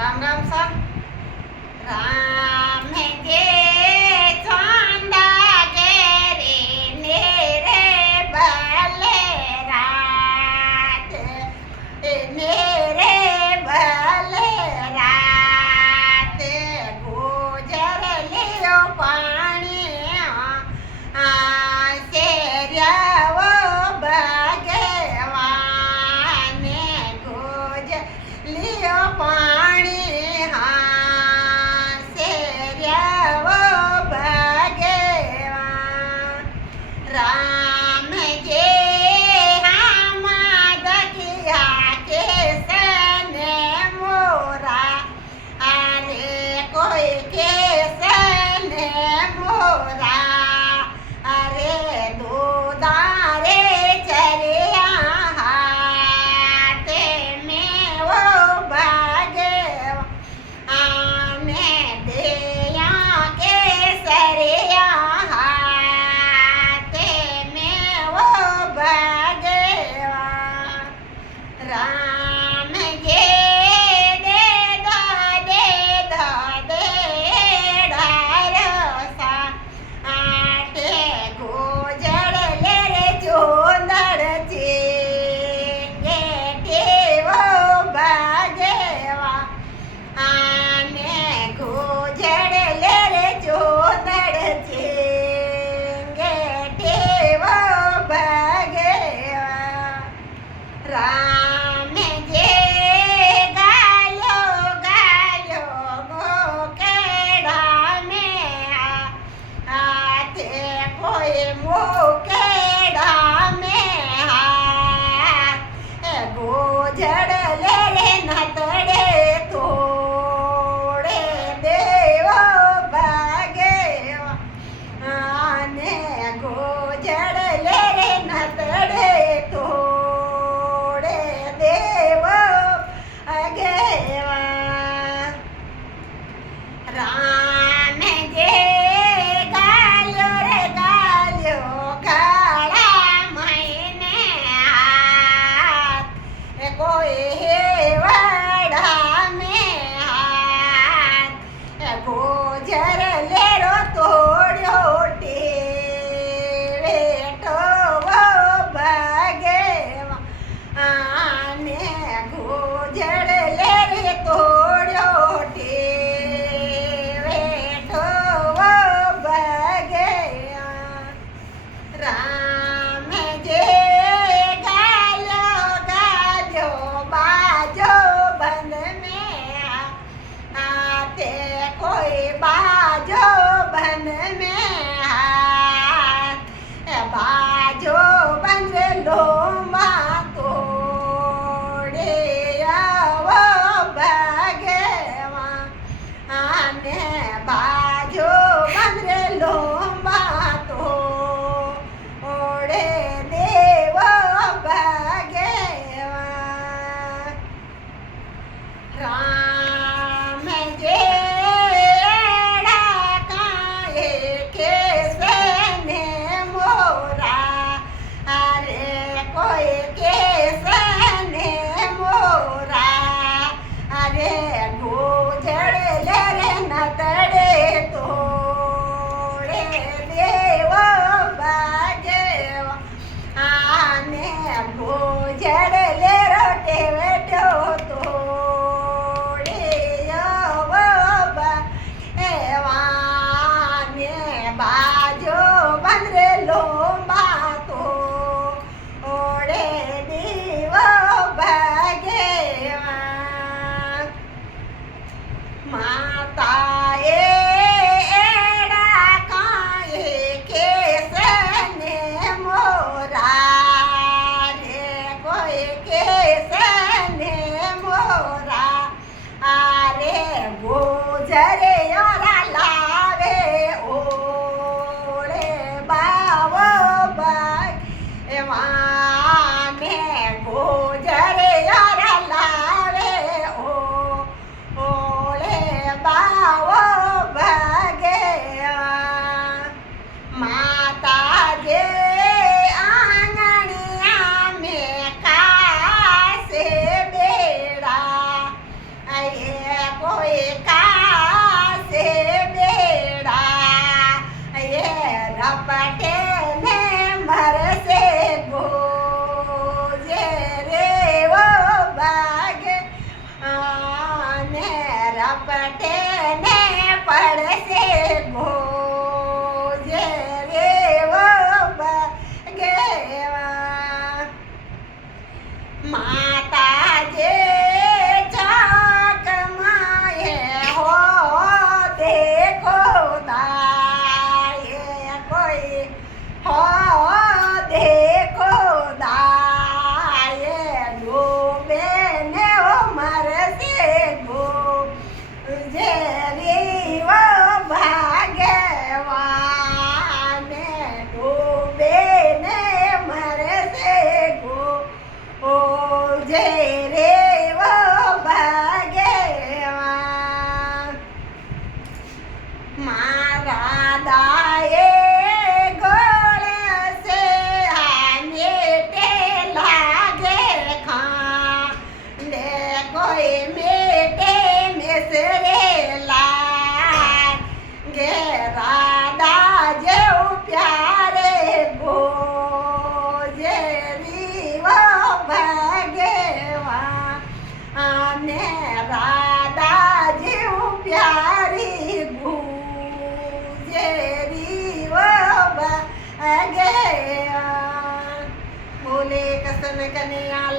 રામ રામ સા રામ જે ચાંદા ઘેરે ને રે ભલે રાત ને રે ભલે રાત ગુજર લ્યો પાણી શેર્યાવો ભગવાને ગુજર લ્યો પાણી રામ જે હામા દખિયા કેસને મોરા અરે કોઈ કેસને મોરા અરે દૂધારે ચર્યા હાથે મેવો ભગવા આને દેયા કેસરિયા રામ જે દે ઢારસા આટે ગોજળ લે રે ચોંદળ છે ટેવો ભગવા આને ગોજળ લે રે ચોંદળ છે ટેવો ભગવા રામ જે ગાયો ગાયો મોકેડા મે હાથે કોઈ મોકેડા મે હાથ ગોજળ લે રે નતડે તોડે દેવો ભગવા આને ગોજળ લે રે નતડે તોડે રામ જે ગાલ્યો રે ગાલ્યો ગાળા મહિને હાથ કોઈ હેવડા મે હાથ ગોજર લેરો તોડ્યો ટેવેટો ભગવા આને ગોજર લે રે તોડ્યો ટેવેટો ભગવા રામ જે ગાલ્યો ગાલ્યો બાજો બંધ મે આતે કોઈ બાજો બંધ મે હાથ બાજો બંધ લોમા તોડે આવો ભગવા આને બાજો બંધ લોમા તોડે દેવો ભગવા રામ જે કાએ કેસને મોરા અરે કોઈ કેસને મોરા અરે ગોજળ લે રે નતડે તોડે દેવો ભગવા આને ગોજળ લે રો ટેવેટો તોડે એકાશે બેડા એ રપટે ને મરશે ગોજે રે ઓ ભાગે અને રપટે ને પડશે ગોજે રે ઓ ભાગે માતા જે ચકમાએ હો દેખો દાયે કોઈ હો દેખો દાયે ડૂબે ને ઓ મરશે ગો જે રીવો ભાગ્યવાને ડૂબે ને મરશે ગો ઓ જે રે વો ભાગ્યવાન મારા દાયે ગોળશે આને તે લાગે ખાંડે કોઈ મેટે મેસરે લાગે રાધા જેવું પ્યારે ગોજે રીવો ભાગ્યવાન અને રાધા જેવું પ્યારી ગુજે રીવો ભાગ્યવાન બોલે કૃષ્ણ કનૈયા